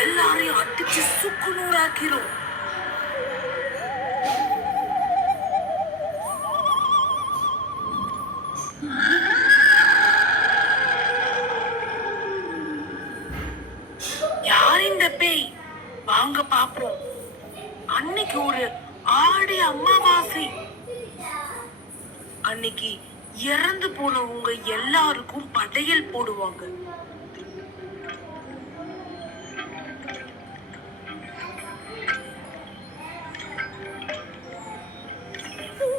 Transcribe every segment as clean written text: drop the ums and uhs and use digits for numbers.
எல்லாரையும் அடிச்சு சுக்கு நூறாக்கிரும். யார் இந்த பேய்? வாங்க பாப்போம். அன்னைக்கு ஒரு ஆடி அமாவாசை. அன்னைக்கு இறந்து போனவங்க எல்லாருக்கும் படையல் போடுவாங்க.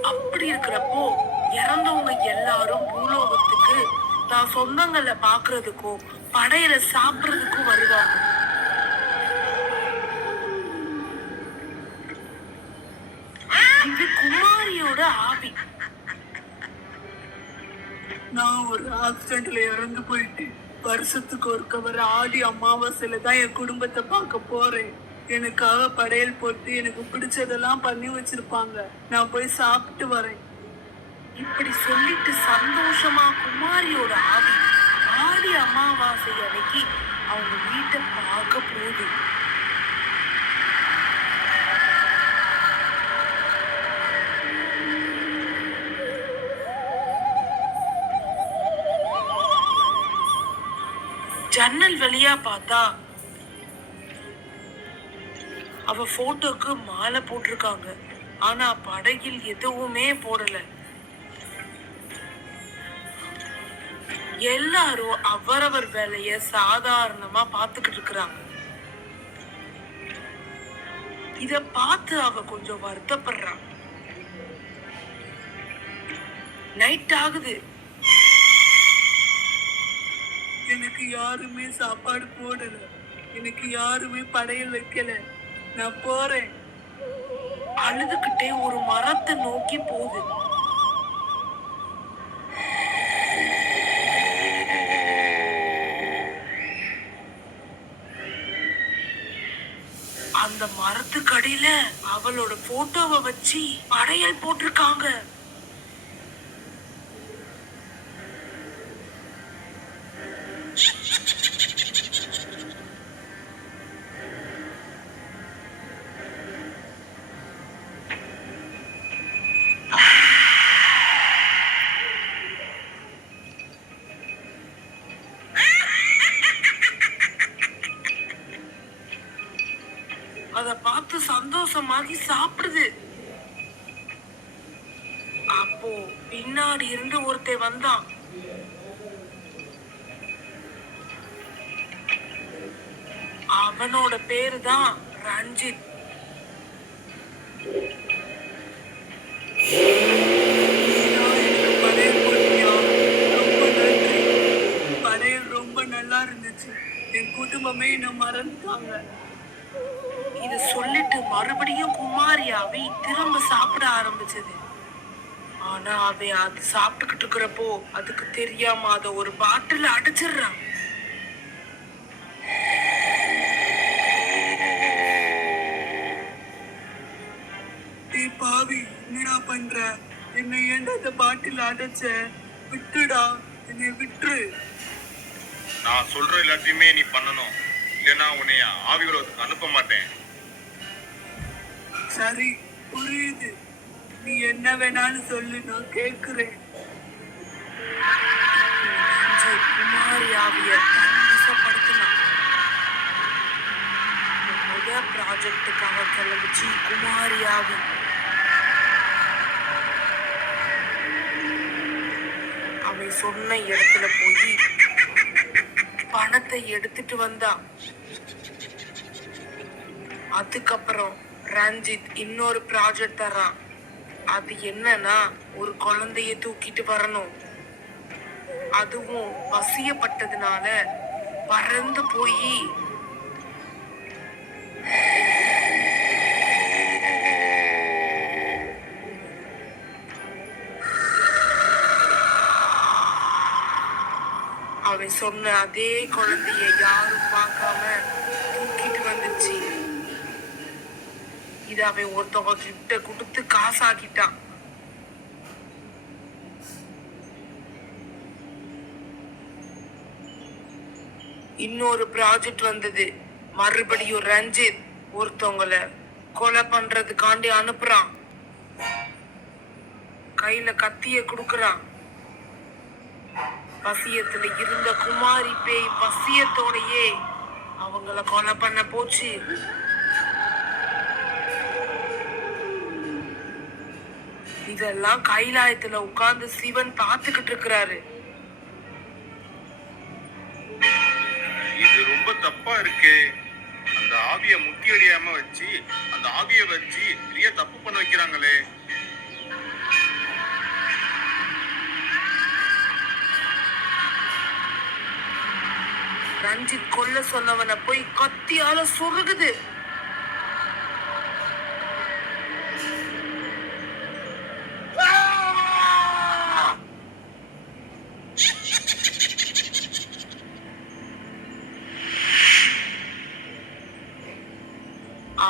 அப்படி இருக்கிறப்போ இறந்தவங்க எல்லாரும் பூலோகத்துக்கு நான் சொந்தங்களை பாக்குறதுக்கும் படையல சாப்பிடுறதுக்கும் வருவாங்க. இது குமாரியோட ஆவி. நான் ஒரு ஆக்சிடென்ட்ல இறந்து போயிட்டு வருஷத்துக்கு ஒருக்க வர ஆடி அமாவாசையில தான் என் குடும்பத்தை பார்க்க போறேன். எனக்காக படையல் போட்டு எனக்கு பிடிச்சதெல்லாம் பண்ணி வச்சிருப்பாங்க. நான் போய் சாப்பிட்டு வரேன். இப்படி சொல்லிட்டு சந்தோஷமா குமாரியோட ஆவி ஆடி அமாவாசை அன்னைக்கு அவங்க வீட்டை பார்க்க போகுது. ஜன்னல் வழியா பார்த்தா அவ போட்டோக்கு மாலை போட்டிருக்காங்க. ஆனா படகில் எதுவுமே போடல. எல்லாரும் அவரவர் வேலைய சாதாரணமா பாத்துக்கிட்டு இருக்கிறாங்க. இத பார்த்து அவ கொஞ்சம் வருத்தப்படுறான். நைட் ஆகுது. எனக்கு யாருமே சாப்பாடு போடல. எனக்கு யாருமே படையல் வைக்கல. நான் போறேன். அழுதுகிட்டே ஒரு மரத்தை நோக்கி போகுது. அந்த மரத்துக்கடியில அவளோட போட்டோவை வச்சு படையல் போட்டிருக்காங்க. அத பார்த்து சந்தோஷமாகி சாப்பிடுது. அப்போ பின்னாடி இருந்து ஒருத்தன் வந்தான். அவனோட பேரு தான் ரஞ்சித். படையல் ரொம்ப நல்லா இருந்துச்சு. என் குடும்பமே என்ன மறந்துட்டாங்க. இது சொல்லிட்டு மறுபடியும் குமாரியாவை திரும்ப சாப்பிட ஆரம்பிச்சது. ஆனா அவன் அது சாப்பிட்டுக்கிட்டு இருக்கிறப்போ அதுக்கு தெரியாம அத ஒரு பாட்டில் அடைச்சிடுறான். பாவி, என்னடா பண்ற? என்னை ஏன்டா அந்த பாட்டில் அடைச்ச? விட்டுடா, என்னை விட்டுரு. நான் சொல்ற எல்லாத்தையுமே நீ பண்ணணும், இல்லைன்னா உன்னைய ஆவிகளுக்கு அனுப்ப மாட்டேன். சரி, புரியுது. நீ என்ன வேணாலும் சொல்லு, நான் கேட்கிறேன். குமாரி ஆவிய சந்தோஷப்படுத்தினான். முதல் ப்ராஜெக்டுக்காக கிளம்பிச்சு குமாரி ஆவி. அவன் சொன்ன இடத்துல போய் பணத்தை எடுத்துட்டு வந்தான். அதுக்கப்புறம் ரஞ்சித் இன்னொரு ப்ராஜெக்ட் தரான். அது என்னன்னா, ஒரு குழந்தைய தூக்கிட்டு வரணும். அதுவும் வசியப்பட்டதுனால பறந்து போய் அவன் சொன்ன அதே குழந்தைய யாரும் பார்க்காம தூக்கிட்டு வந்துச்சு. இத அவன் ஒருத்தவங்க கிட்ட கொடுத்து காசாக்கிட்டான். இன்னொரு ப்ராஜெக்ட் வந்தது. மறுபடியும் ரஞ்சித் ஒருத்தவங்கள கொலை பண்றதுக்காண்டி அனுப்புறான். கையில கத்திய குடுக்கறான். பசியத்துல இருந்த குமாரி பேய் பசியத்தோடயே அவங்கள கொலை பண்ண போச்சு. இதெல்லாம் கைலாயத்துல உட்கார்ந்து சிவன் பார்த்துக்கிட்டு இருக்கிறாரு. இது ரொம்ப தப்பா இருக்கே. அந்த ஆவிய முக்கியடியாம வச்சு அந்த ஆவிய வச்சு பெரிய தப்பு பண்ண வைக்கிறாங்களே. ரஞ்சித் கொல்ல சொன்னவனை போய் கத்தியால சொருகுது.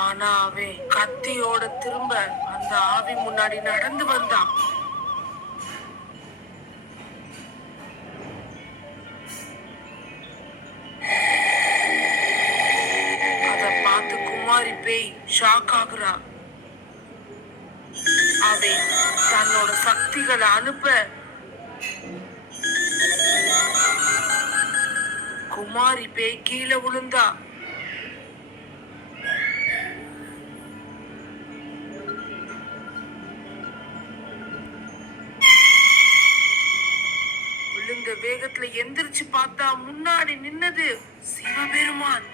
ஆனா அவன் கத்தியோட திரும்ப அந்த ஆவி முன்னாடி நடந்து வந்தான். அத பார்த்து குமாரி பேய் ஷாக் ஆகுறா. அவன் தன்னோட சக்திகளை அனுப்ப குமாரி பேய் கீழே விழுந்தா. விழுந்த வேகத்துல எந்திரிச்சு பார்த்தா முன்னாடி நின்னது சிவபெருமான்.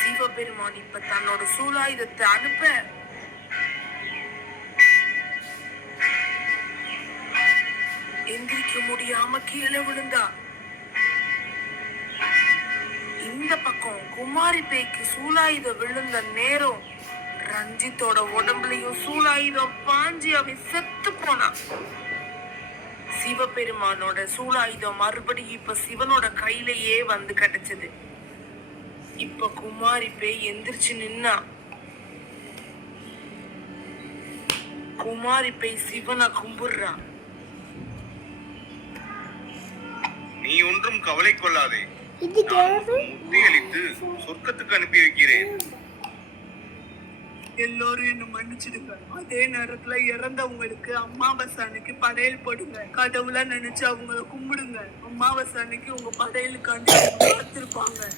சிவபெருமான் இப்ப தன்னோட சூலாயுதத்தை அனுப்ப எந்திரிக்க முடியாம கீழே விழுந்தா. இந்த பக்கம் குமாரி பேய்க்கு சூலாயுதம் விழுந்த நேரம் ரஞ்சித்தோட உடம்புலயும் சூலாயுதம் பாஞ்சி அவன் செத்து போனான். சிவபெருமானோட சூலாயுதம் மறுபடியும் இப்ப சிவனோட கையிலேயே வந்து கிடைச்சது. இப்ப குமாரி பேய் எந்திரிச்சு நின்னா. குமாரி பேய் சிவனை கும்பிடுறா. நீ ஒன்றும் கவலை கொள்ளாதே. முத்தியளித்து சொர்க்கத்துக்கு அனுப்பி வைக்கிறேன். எல்லாரும் என்ன மன்னிச்சிடுங்க. அதே நேரத்துல இறந்தவங்களுக்கு அமாவாசை அன்னைக்கு படையல் போடுங்க. கடவுளா நினைச்சு அவங்கள கும்பிடுங்க. அமாவாசை அன்னைக்கு உங்க படையலுக்காண்டி காத்திருப்பாங்க.